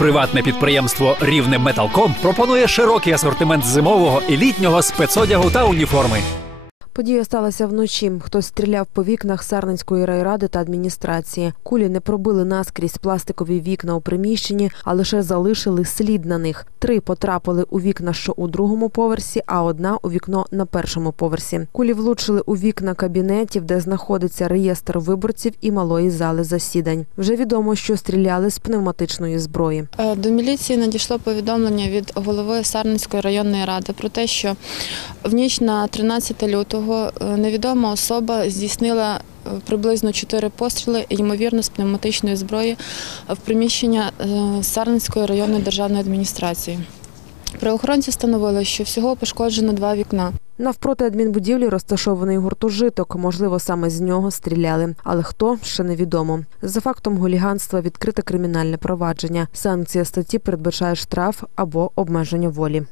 Приватне підприємство Рівне Металком пропонує широкий асортимент зимового і літнього спецодягу та уніформи. Подія сталася вночі. Хтось стріляв по вікнах Сарненської райради та адміністрації. Кулі не пробили наскрізь пластикові вікна у приміщенні, а лише залишили слід на них. Три потрапили у вікна, що у другому поверсі, а одна у вікно на першому поверсі. Кулі влучили у вікна кабінетів, де знаходиться реєстр виборців і малої зали засідань. Вже відомо, що стріляли з пневматичної зброї. Е, До міліції надійшло повідомлення від голови Сарненської районної ради про те, що в ніч на 13 лютого е, невідома особа здійснила е, приблизно 4 постріли, ймовірно, з пневматичної зброї в приміщення е, Сарненської районної державної адміністрації. Правоохоронці встановили, що всього пошкоджено два вікна. Навпроти адмінбудівлі розташований гуртожиток. Можливо, саме з нього стріляли. Але хто ще невідомо. За фактом голіганства відкрите кримінальне провадження. Санкція статті передбачає штраф або обмеження волі.